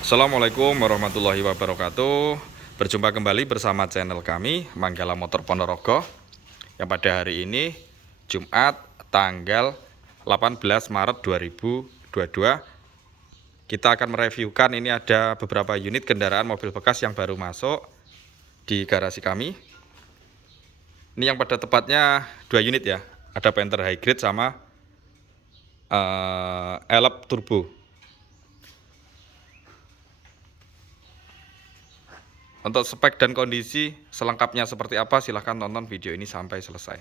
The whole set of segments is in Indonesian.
Assalamualaikum warahmatullahi wabarakatuh. Berjumpa kembali bersama channel kami Manggala Motor Ponorogo, yang pada hari ini Jumat tanggal 18 Maret 2022 kita akan mereviewkan. Ini ada beberapa unit kendaraan mobil bekas yang baru masuk di garasi kami. Ini yang pada tepatnya 2 unit ya. Ada Panther Hybrid sama Elep Turbo. Untuk spek dan kondisi selengkapnya seperti apa, silahkan tonton video ini sampai selesai.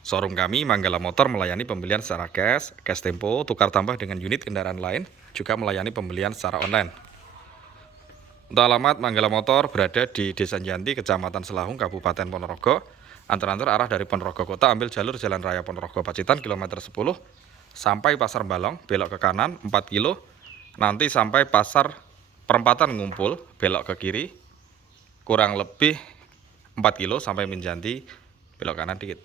Showroom kami Manggala Motor melayani pembelian secara cash tempo, tukar tambah dengan unit kendaraan lain, juga melayani pembelian secara online. Untuk alamat Manggala Motor berada di Desa Janti, Kecamatan Selahung, Kabupaten Ponorogo. Antar-antar arah dari Ponorogo Kota, ambil jalur Jalan Raya Ponorogo Pacitan kilometer 10 sampai Pasar Balong, belok ke kanan 4 kilo, nanti sampai Pasar Perempatan Ngumpul, belok ke kiri kurang lebih 4 kilo sampai Minjanti, belok kanan dikit.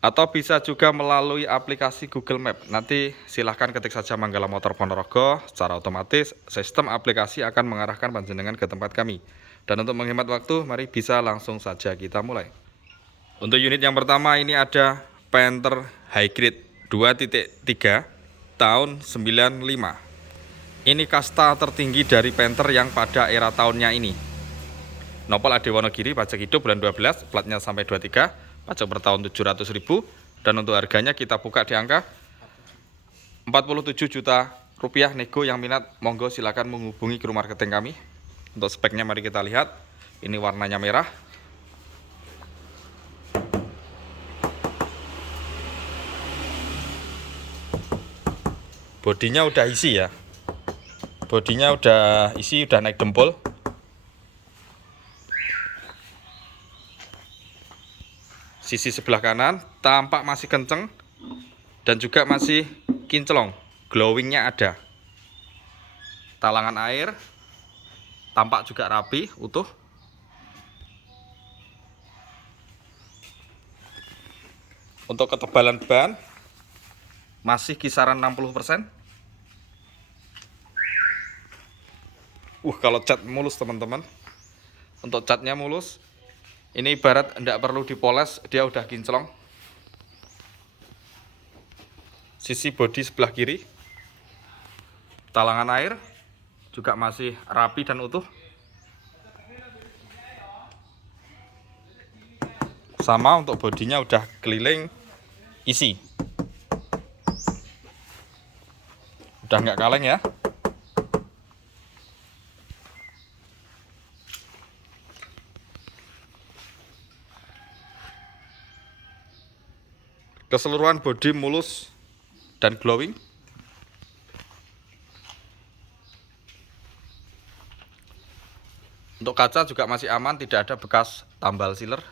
Atau bisa juga melalui aplikasi Google Map. Nanti silahkan ketik saja Manggala Motor Ponorogo, secara otomatis sistem aplikasi akan mengarahkan panjenengan ke tempat kami. Dan untuk menghemat waktu, mari bisa langsung saja kita mulai. Untuk unit yang pertama ini ada Panther Hybrid 2.3 tahun 95. Ini kasta tertinggi dari Panther yang pada era tahunnya ini. Nopol AD Wonogiri, pajak hidup bulan 12, platnya sampai 23, pajak per tahun 700.000, dan untuk harganya kita buka di angka 47 juta rupiah. Nego yang minat, monggo silakan menghubungi kru marketing kami. Untuk speknya mari kita lihat. Ini warnanya merah. Bodinya udah isi ya. Bodinya udah isi, udah naik dempul. Sisi sebelah kanan tampak masih kenceng dan juga masih kinclong, glowingnya ada. Talangan air tampak juga rapi, utuh. Untuk ketebalan ban masih kisaran 60%. Kalau cat mulus teman-teman. Untuk catnya mulus. Ini ibarat tidak perlu dipoles, dia udah kinclong. Sisi bodi sebelah kiri, talangan air juga masih rapi dan utuh. Sama untuk bodinya udah keliling isi. Udah nggak kaleng ya. Keseluruhan bodi mulus dan glowing. Untuk kaca juga masih aman, tidak ada bekas tambal sealer.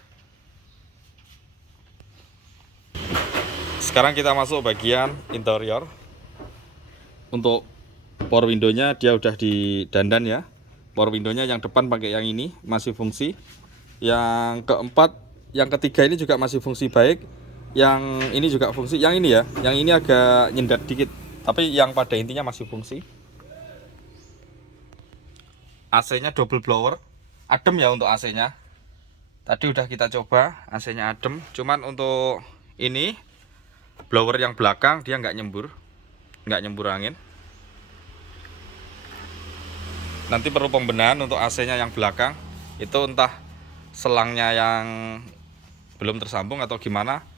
Sekarang kita masuk bagian interior. Untuk power window-nya dia udah didandan ya. Power window-nya yang depan pakai yang ini masih fungsi. Yang keempat, yang ketiga ini juga masih fungsi baik. Yang ini juga fungsi, yang ini ya, yang ini agak nyendat dikit, tapi yang pada intinya masih fungsi. AC-nya double blower, adem ya untuk AC-nya. Tadi udah kita coba, AC-nya adem. Cuman untuk ini blower yang belakang dia nggak nyembur angin. Nanti perlu pembenahan untuk AC-nya yang belakang. Itu entah selangnya yang belum tersambung atau gimana.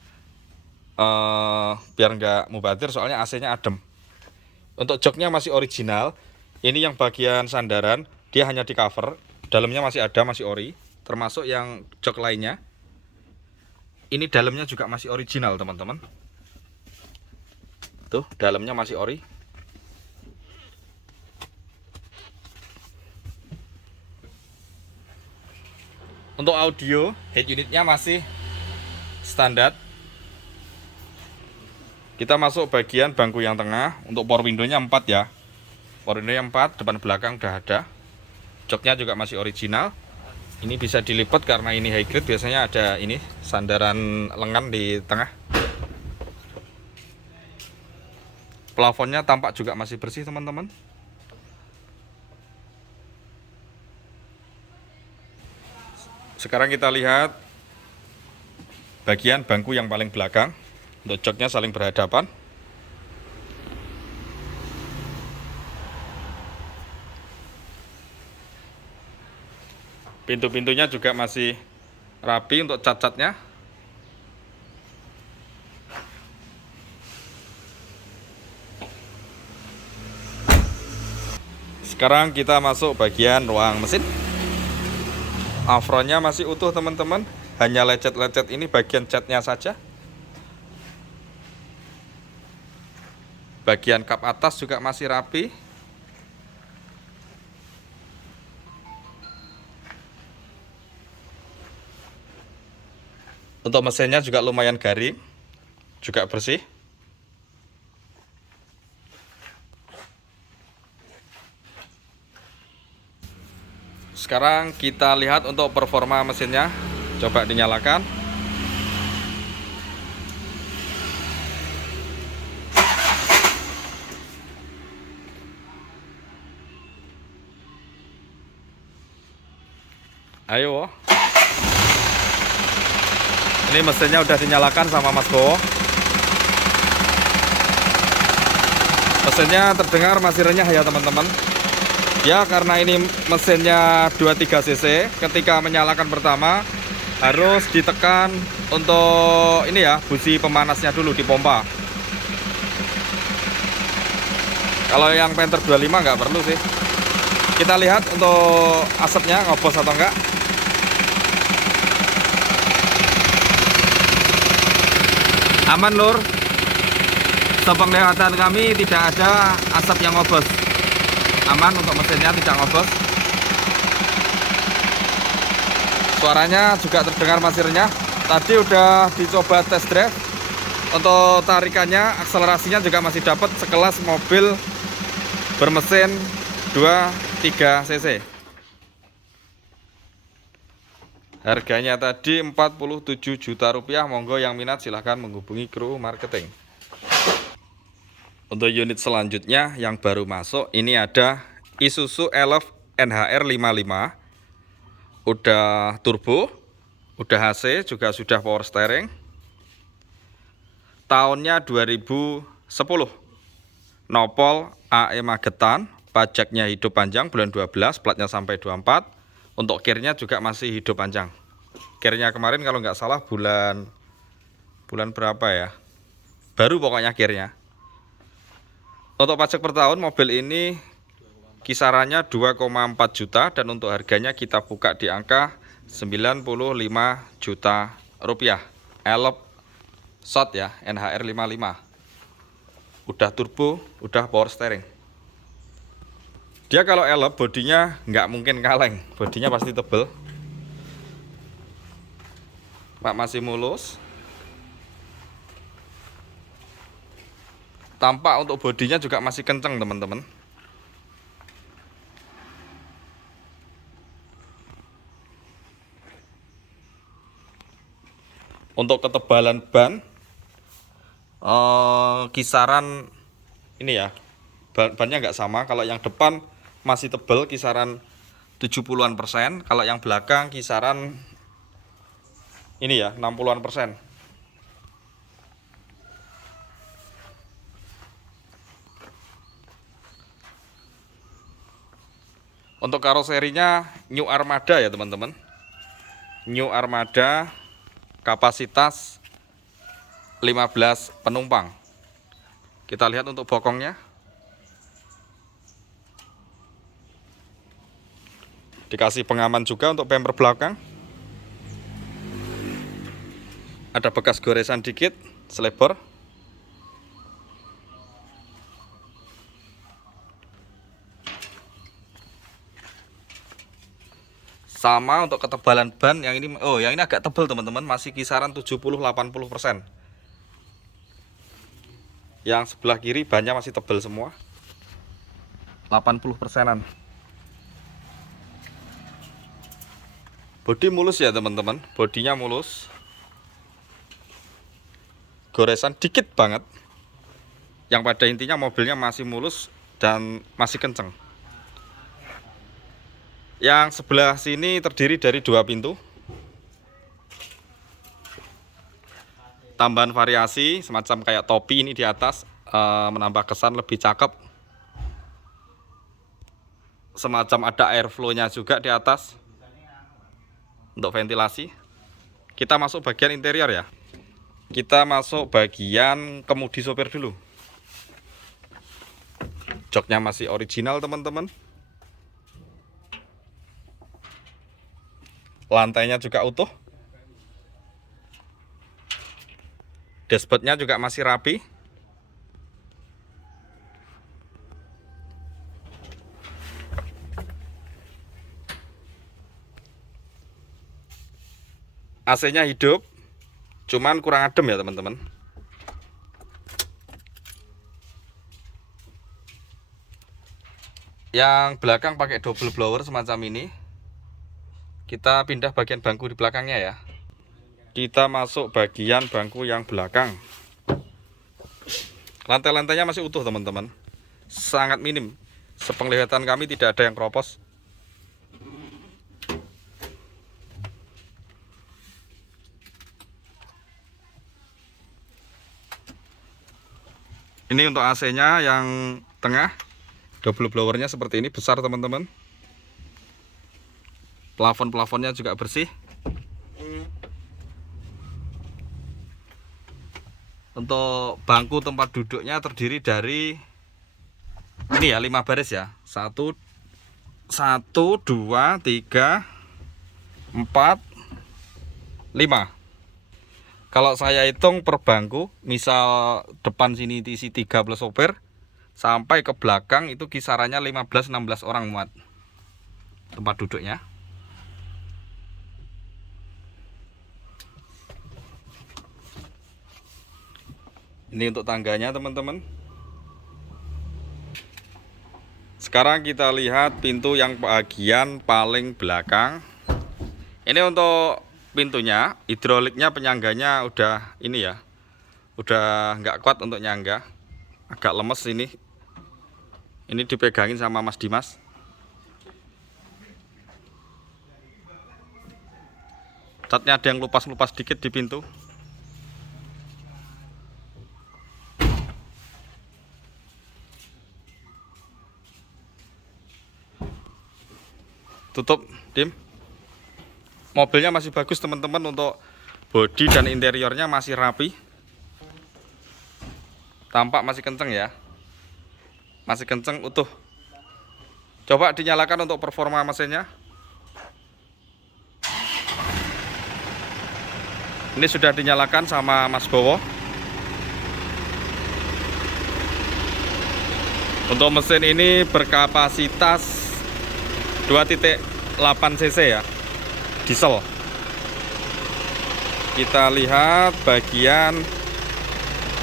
Biar nggak mubatir, soalnya AC-nya adem. Untuk joknya masih original. Ini yang bagian sandaran dia hanya di cover, dalamnya masih ada, masih ori. Termasuk yang jok lainnya. Ini dalamnya juga masih original teman-teman. Tuh dalamnya masih ori. Untuk audio head unitnya masih standar. Kita masuk bagian bangku yang tengah. Untuk power window-nya 4 ya. Power window-nya 4, depan belakang udah ada. Joknya juga masih original. Ini bisa dilipat karena ini hybrid, biasanya ada ini sandaran lengan di tengah. Plafonnya tampak juga masih bersih teman-teman. Sekarang kita lihat bagian bangku yang paling belakang. Untuk joknya saling berhadapan. Pintu-pintunya juga masih rapi untuk cat-catnya. Sekarang kita masuk bagian ruang mesin. Afronnya masih utuh teman-teman. Hanya lecet-lecet ini bagian catnya saja. Bagian kap atas juga masih rapi. Untuk mesinnya juga lumayan garing, juga bersih. Sekarang kita lihat untuk performa mesinnya. Coba dinyalakan. Ayo. Ini mesinnya udah dinyalakan sama Mas Bowo. Mesinnya terdengar masih renyah ya teman-teman. Ya karena ini mesinnya 23 cc, ketika menyalakan pertama harus ditekan untuk ini ya, busi pemanasnya dulu dipompa. Kalau yang Panther 25 nggak perlu sih. Kita lihat untuk asapnya ngobos atau enggak. Aman lur, sepenglihatan kami tidak ada asap yang ngobos. Aman untuk mesinnya, tidak ngobos. Suaranya juga terdengar masih renyah. Tadi udah dicoba test drive. Untuk tarikannya, akselerasinya juga masih dapat sekelas mobil bermesin 23 cc. Harganya tadi 47 juta rupiah. Monggo yang minat silahkan menghubungi kru marketing. Untuk unit selanjutnya yang baru masuk, ini ada Isuzu Elf NHR 55. Udah turbo, udah AC, juga sudah power steering. Tahunnya 2010. Nopol AE Magetan, pajaknya hidup panjang bulan 12, platnya sampai 24. Untuk kirnya juga masih hidup panjang. Kirnya kemarin kalau nggak salah bulan berapa ya? Baru pokoknya kirnya. Untuk pajak per tahun mobil ini kisarannya 2,4 juta dan untuk harganya kita buka di angka 95 juta rupiah. Elf short ya, NHR 55. Udah turbo, udah power steering. Dia kalau elf bodinya nggak mungkin kaleng, bodinya pasti tebel. Pak masih mulus. Tampak untuk bodinya juga masih kenceng teman-teman. Untuk ketebalan ban kisaran ini ya, bannya nggak sama. Kalau yang depan masih tebel kisaran 70-an%, kalau yang belakang kisaran ini ya 60-an%. Untuk karoserinya New Armada ya teman-teman. New Armada, kapasitas 15 penumpang. Kita lihat untuk bokongnya. Dikasih pengaman juga untuk bumper belakang. Ada bekas goresan dikit, selebor. Sama untuk ketebalan ban yang ini, yang ini agak tebal teman-teman, masih kisaran 70-80%. Yang sebelah kiri bannya masih tebal semua, 80%-an. Bodi mulus ya teman-teman, bodinya mulus. Goresan dikit banget. Yang pada intinya mobilnya masih mulus dan masih kenceng. Yang sebelah sini terdiri dari 2 pintu. Tambahan variasi semacam kayak topi ini di atas, menambah kesan lebih cakep. Semacam ada airflow-nya juga di atas untuk ventilasi. Kita masuk bagian interior ya. Kita masuk bagian kemudi sopir dulu. Joknya masih original teman-teman. Lantainya juga utuh. Dashboardnya juga masih rapi. AC-nya hidup, cuman kurang adem ya teman-teman. Yang belakang pakai double blower semacam ini. Kita pindah bagian bangku di belakangnya ya. Kita masuk bagian bangku yang belakang. Lantai-lantainya masih utuh teman-teman. Sangat minim. Sepenglihatan kami tidak ada yang keropos. Ini untuk AC-nya yang tengah. Double blowernya seperti ini, besar teman-teman. Plafon-plafonnya juga bersih. Untuk bangku tempat duduknya terdiri dari ini ya, 5 baris ya. 1 2 3 4 5. Kalau saya hitung per bangku, misal depan sini diisi 3 plus sopir, sampai ke belakang itu kisarannya 15-16 orang muat tempat duduknya. Ini untuk tangganya teman-teman. Sekarang kita lihat pintu yang bagian paling belakang. Ini untuk pintunya, hidroliknya, penyangganya udah ini ya, udah nggak kuat untuk nyangga, agak lemes ini. Ini dipegangin sama Mas Dimas. Catnya ada yang lupas-lupas dikit di pintu. Tutup, Dim. Mobilnya masih bagus teman-teman, untuk bodi dan interiornya masih rapi. Tampak masih kenceng ya. Masih kenceng, utuh. Coba dinyalakan untuk performa mesinnya. Ini sudah dinyalakan sama Mas Bowo. Untuk mesin ini berkapasitas 2.8 cc ya, diesel. Kita lihat bagian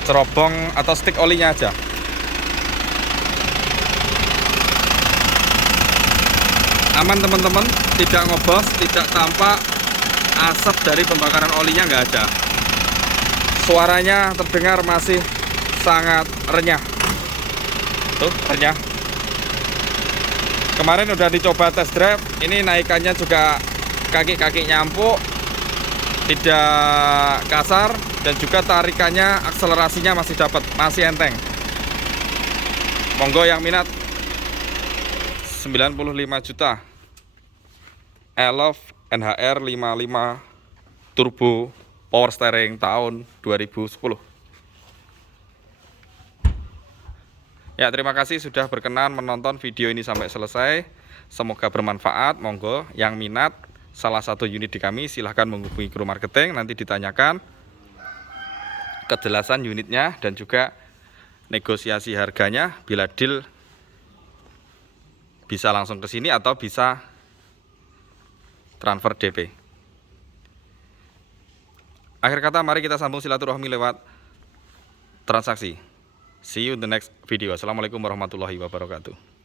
cerobong atau stick olinya aja. Aman teman-teman, tidak ngobos, tidak tampak asap dari pembakaran olinya, nggak ada. Suaranya terdengar masih sangat renyah. Tuh, renyah. Kemarin udah dicoba test drive, ini naikannya juga kaki-kaki nyampuk, tidak kasar, dan juga tarikannya, akselerasinya masih dapat, masih enteng. Monggo yang minat. 95 juta. Elove NHR 55 Turbo Power Steering tahun 2010. Ya, terima kasih sudah berkenan menonton video ini sampai selesai. Semoga bermanfaat. Monggo yang minat salah satu unit di kami, silahkan menghubungi kru marketing. Nanti ditanyakan kejelasan unitnya dan juga negosiasi harganya. Bila deal, bisa langsung ke sini atau bisa transfer DP. Akhir kata, mari kita sambung silaturahmi lewat transaksi. See you in the next video. Assalamualaikum warahmatullahi wabarakatuh.